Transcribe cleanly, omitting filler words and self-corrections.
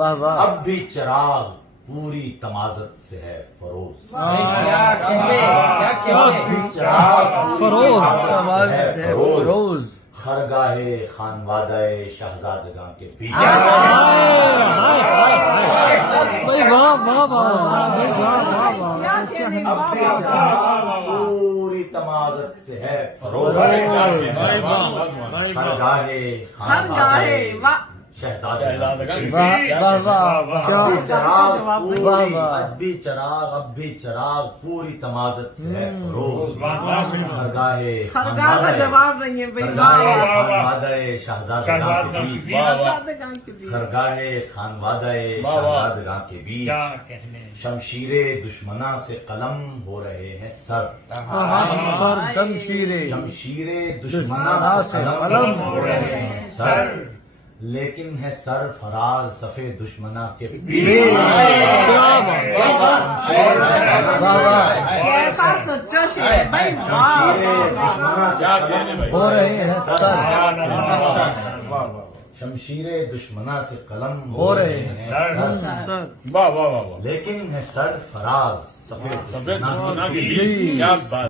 واہ واہ اب بھی چراغ پوری تمازت سے ہے فروز. کیا کہتے اب بھی چراغ فروز تمازت سے ہے فروز. خرگاہ خانوادہ شہزادگاں کے بیچ. بھائی واہ واہ واہ بھائی واہ واہ واہ. اب بھی چراغ پوری تمازت سے ہے فروز. خرگاہ خانوادہ شہزادگاں واہ واہ واہ اب بھی چراغ واہ پوری واہ. اب بھی چراغ پوری تمازت سے ہے فروز. خرگاہ خرگاہ کا جواب نہیں ہے بھائی. خانوادہ شہزادگاں کے بیچ. کے بھی خرگاہ خانوادہ شہزادگاں کے بیچ شمشیر دشمنا سے قلم ہو رہے ہیں سر. سر شمشیر شمشیر دشمنا سے قلم ہو رہے ہیں سر. لیکن ہے سر فراز صفے دشمنا کے بیچ. ایسا سچا شعر ہے بھائی. شمشیر دشمنا سے قلم ہو رہے ہیں سر. شمشیر دشمنا سے قلم ہو رہے ہیں سر. سر. لیکن ہے سر فراز صفے دشمنا کے بیچ.